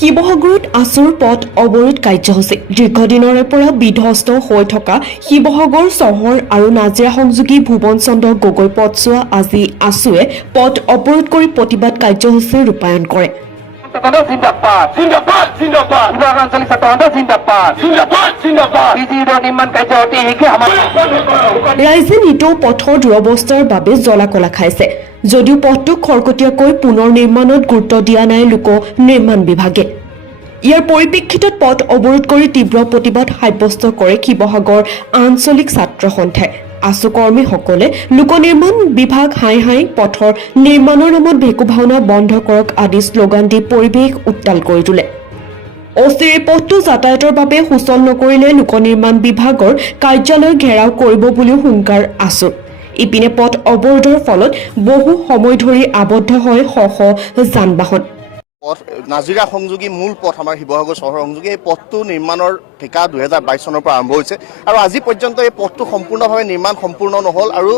শিৱসাগৰত আছুৰ পথ অৱৰোধ কাৰ্যসূচী দীৰ্ঘদিনৰে পৰা বিধ্বস্ত হৈ থকা শিৱসাগৰ চহৰ আৰু নাজিৰা সংযোগী ভুৱন চন্দ্ৰ গগৈ পথছোৱা আজি আছুৱে পথ অৱৰোধ কৰি প্ৰতিবাদ কাৰ্যসূচী ৰূপায়ণ কৰে। ৰাইজে নিতৌ পথৰ দুৰৱস্থাৰ বাবে জ্বলা-কলা খাইছে। যদিও পথটোক খৰতকীয়াকৈ পুনৰ নিৰ্মাণত গুৰুত্ব দিয়া নাই লোক নিৰ্মাণ বিভাগে। ইয়াৰ পৰিপ্ৰেক্ষিতত পথ অৱৰোধ কৰি তীব্ৰ প্ৰতিবাদ সাব্যস্ত কৰে শিৱসাগৰ আঞ্চলিক ছাত্ৰ সন্থাই। আছু কৰ্মীসকলে লোক নিৰ্মাণ বিভাগ হাই হাই পথৰ নিৰ্মাণৰ নামত ভেকু ভাওনা বন্ধ কৰক আদি শ্লোগান দি পৰিৱেশ উত্তাল কৰি তোলে। অচিৰে পথটো যাতায়াতৰ বাবে সুচল নকৰিলে লোক নিৰ্মাণ বিভাগৰ কাৰ্যালয় ঘেৰাও কৰিব বুলিও হুংকাৰ আছুৰ। ইপিনে পথ অৱৰোধৰ ফলত বহু সময় ধৰি আবদ্ধ হয় শ শ যান-বাহন। পথ নাজিৰা সংযোগী মূল পথ আমাৰ শিৱসাগৰ চহৰ সংযোগী এই পথটো নিৰ্মাণৰ ঠিকা 2022 চনৰ পৰা আৰম্ভ হৈছে আৰু আজি পৰ্যন্ত এই পথটো সম্পূৰ্ণভাৱে নিৰ্মাণ সম্পূৰ্ণ নহ'ল আৰু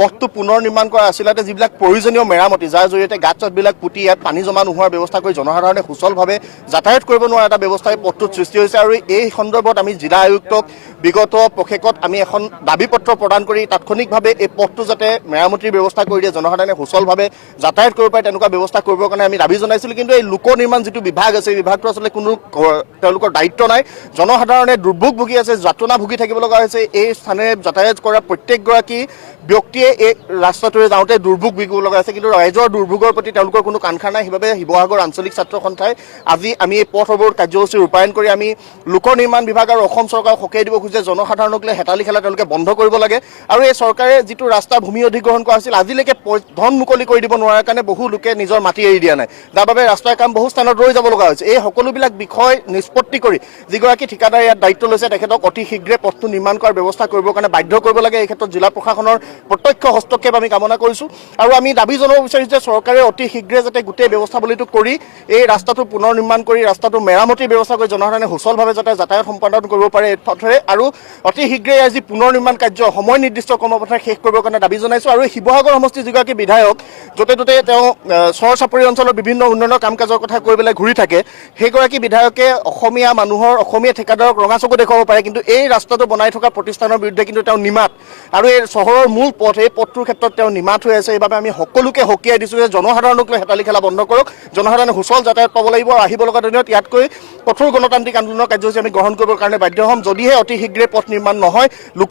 পথটো পুনৰ নিৰ্মাণ কৰা আছিলতে যিবিলাক প্ৰয়োজনীয় মেৰামতি যাৰ জৰিয়তে গাঁত-চাতবিলাক পুতি ইয়াত পানী জমা নোহোৱাৰ ব্যৱস্থা কৰি জনসাধাৰণে সুচলভাৱে যাতায়াত কৰিব নোৱাৰা এটা ব্যৱস্থাই পথটোত সৃষ্টি হৈছে আৰু এই সন্দৰ্ভত আমি জিলা আয়ুক্তক বিগত পষেকত আমি এখন দাবী পত্ৰ প্ৰদান কৰি তাৎক্ষণিকভাৱে এই পথটো যাতে মেৰামতিৰ ব্যৱস্থা কৰি দিয়ে জনসাধাৰণে সুচলভাৱে যাতায়াত কৰিব পাৰে তেনেকুৱা ব্যৱস্থা কৰিবৰ কাৰণে আমি দাবী জনাইছিলোঁ। কিন্তু এই লোক নিৰ্মাণ যিটো বিভাগ আছে এই বিভাগটো আচলতে কোনো তেওঁলোকৰ দায়িত্ব নাই। জনসাধাৰণে দুৰ্ভোগ ভুগি আছে, যাতনা ভুগি থাকিব লগা হৈছে। এই স্থানেৰে যাতায়াত কৰা প্ৰত্যেকগৰাকী ব্যক্তিয়ে এই ৰাস্তাটোৰে যাওঁতে দুৰ্ভোগ ভুগিব লগা হৈছে, কিন্তু ৰাইজৰ দুৰ্ভোগৰ প্ৰতি তেওঁলোকৰ কোনো কাণসাৰ নাই। সেইবাবে শিৱসাগৰ আঞ্চলিক ছাত্ৰ সন্থাই আজি আমি এই পথ অৱৰোধ কাৰ্যসূচী ৰূপায়ণ কৰি আমি লোক নিৰ্মাণ বিভাগ আৰু অসম চৰকাৰক সকীয়াই দিব খোজে জনসাধাৰণক লৈ হেতালি খেলা তেওঁলোকে বন্ধ কৰিব লাগে আৰু এই চৰকাৰে যিটো ৰাস্তা ভূমি অধিগ্ৰহণ কৰা হৈছিল আজিলৈকে ধন মুকলি কৰি দিব নোৱাৰাৰ কাৰণে বহু লোকে নিজৰ মাটি এৰি দিয়া নাই, যাৰ বাবে ৰাস্তাৰ কাম বহু স্থানত ৰৈ যাব লগা হৈছে। এই সকলোবিলাক বিষয় নিষ্পত্তি কৰি যিগৰাকী ঠিকাদাৰে ইয়াত দায়িত্ব লৈছে তেখেতক অতি শীঘ্ৰে পথটো নিৰ্মাণ কৰাৰ ব্যৱস্থা কৰিবৰ কাৰণে বাধ্য কৰিব লাগে। এই ক্ষেত্ৰত জিলা প্ৰশাসনৰ প্ৰত্যক্ষ হস্তক্ষেপ আমি কামনা কৰিছোঁ আৰু আমি দাবী জনাব বিচাৰিছোঁ যে চৰকাৰে অতি শীঘ্ৰে যাতে গোটেই ব্যৱস্থাৱলীটো কৰি এই ৰাস্তাটো পুনৰ নিৰ্মাণ কৰি ৰাস্তাটো মেৰামতিৰ ব্যৱস্থা কৰি জনসাধাৰণে সুচলভাৱে যাতে যাতায়াত সম্পাদন কৰিব পাৰে এই পথেৰে আৰু অতি শীঘ্ৰে আজি পুনৰ নিৰ্মাণ কাৰ্য সময় নিৰ্দিষ্ট কৰ্মপথাৰে শেষ কৰিবৰ কাৰণে দাবী জনাইছোঁ। আৰু শিৱসাগৰ সমষ্টিৰ যিগৰাকী বিধায়ক য'তে ত'তে তেওঁ চৰ চাপৰি অঞ্চলৰ বিভিন্ন উন্নয়নৰ কাম কাজৰ কথা কৈ পেলাই ঘূৰি থাকে, সেইগৰাকী বিধায়কে অসমীয়া মানুহৰ অসমীয়া ঠিকাদাৰক ৰঙা চকু দেখুৱাব পাৰে, কিন্তু এই ৰাস্তাটো বনাই থকা প্ৰতিষ্ঠানৰ বিৰুদ্ধে কিন্তু তেওঁ নিমাত আৰু এই চহৰৰ মূল পথ এই পথটোৰ ক্ষেত্ৰত তেওঁ নিমাত হৈ আছে। এইবাবে আমি সকলোকে সকীয়াই দিছোঁ যে জনসাধাৰণক লৈ হেতালি খেলা বন্ধ কৰক, জনসাধাৰণে সুচল যাতায়াত পাব লাগিব আৰু আহিব লগা দিনত ইয়াতকৈ কঠোৰ গণতান্ত্ৰিক আন্দোলনৰ কাৰ্যসূচী আমি গ্ৰহণ কৰিবৰ কাৰণে বাধ্য হ'ম যদিহে অতি শীঘ্ৰে পথ নিৰ্মাণ নহয়। লোক